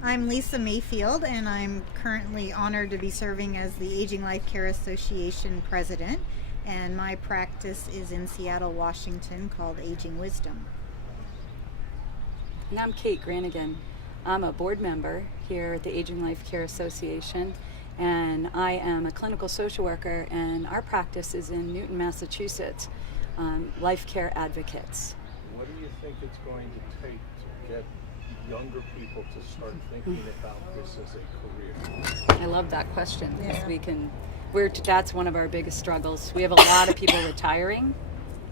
I'm Lisa Mayfield, and I'm currently honored to be serving as the Aging Life Care Association president. And my practice is in Seattle, Washington, called Aging Wisdom. And I'm Kate Granigan. I'm a board member here at the Aging Life Care Association, and I am a clinical social worker, and our practice is in Newton, Massachusetts, life care advocates. What do you think it's going to take to get younger people to start thinking about this as a career? I love that question. Yeah. That's one of our biggest struggles. We have a lot of people retiring,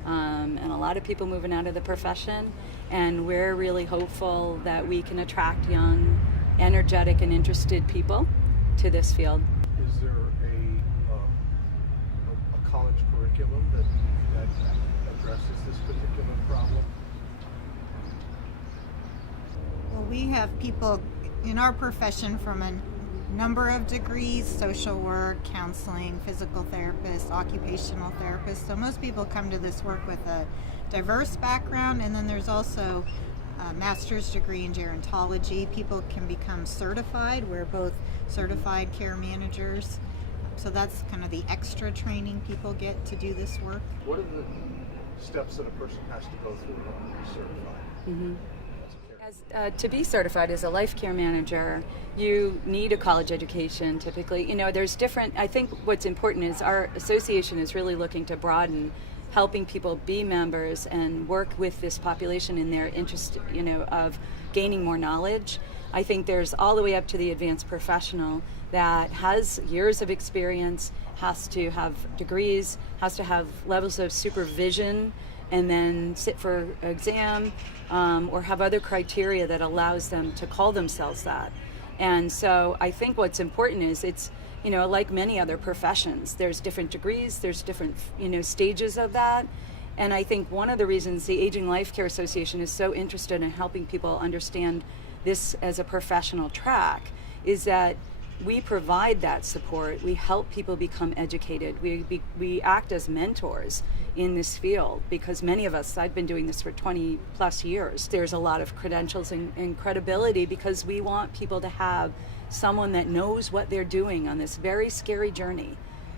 and a lot of people moving out of the profession, and we're really hopeful that we can attract young, energetic, and interested people to this field. Is there a college curriculum that addresses this particular problem? Well, we have people in our profession from a number of degrees: social work, counseling, physical therapists, occupational therapists. So most people come to this work with a diverse background, and then there's also a master's degree in gerontology. People can become certified. We're both certified care managers. So that's kind of the extra training people get to do this work. What are the steps that a person has to go through in order to be certified? Mm-hmm. As a caregiver? To be certified as a life care manager, you need a college education typically. There's different, I think what's important is our association is really looking to broaden helping people be members and work with this population in their interest, of gaining more knowledge. I think there's all the way up to the advanced professional that has years of experience, has to have degrees, has to have levels of supervision, and then sit for exam, or have other criteria that allows them to call themselves that. And so I think what's important is it's, like many other professions, there's different degrees, there's different, stages of that. And I think one of the reasons the Aging Life Care Association is so interested in helping people understand this as a professional track is that we provide that support. We help people become educated. We act as mentors in this field because many of us, I've been doing this for 20 plus years. There's a lot of credentials and credibility because we want people to have someone that knows what they're doing on this very scary journey.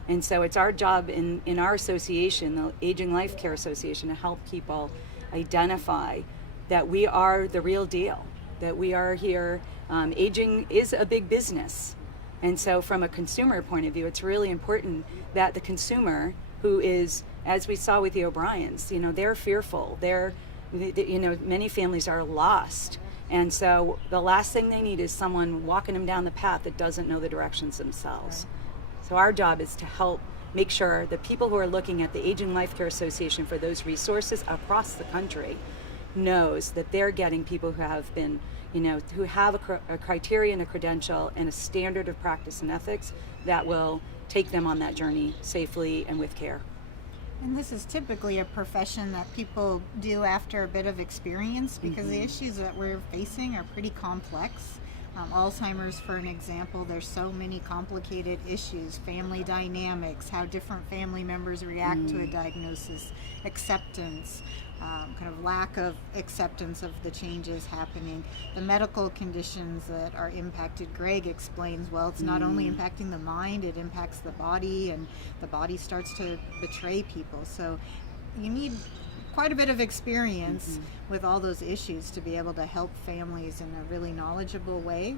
And so it's our job in our association, the Aging Life Care Association, to help people identify that we are the real deal, that we are here. Aging is a big business. And so from a consumer point of view, it's really important that the consumer, who is, as we saw with the O'Briens, they're fearful. Many families are lost. And so the last thing they need is someone walking them down the path that doesn't know the directions themselves. So our job is to help make sure that people who are looking at the Aging Life Care Association for those resources across the country knows that they're getting people who have been, who have a criteria and a credential and a standard of practice and ethics that will take them on that journey safely and with care. And this is typically a profession that people do after a bit of experience because the issues that we're facing are pretty complex. Alzheimer's, for an example, there's so many complicated issues: family dynamics, how different family members react to a diagnosis, acceptance, kind of lack of acceptance of the changes happening, the medical conditions that are impacted. Greg explains, well, it's not only impacting the mind, it impacts the body, and the body starts to betray people. So you need quite a bit of experience with all those issues to be able to help families in a really knowledgeable way.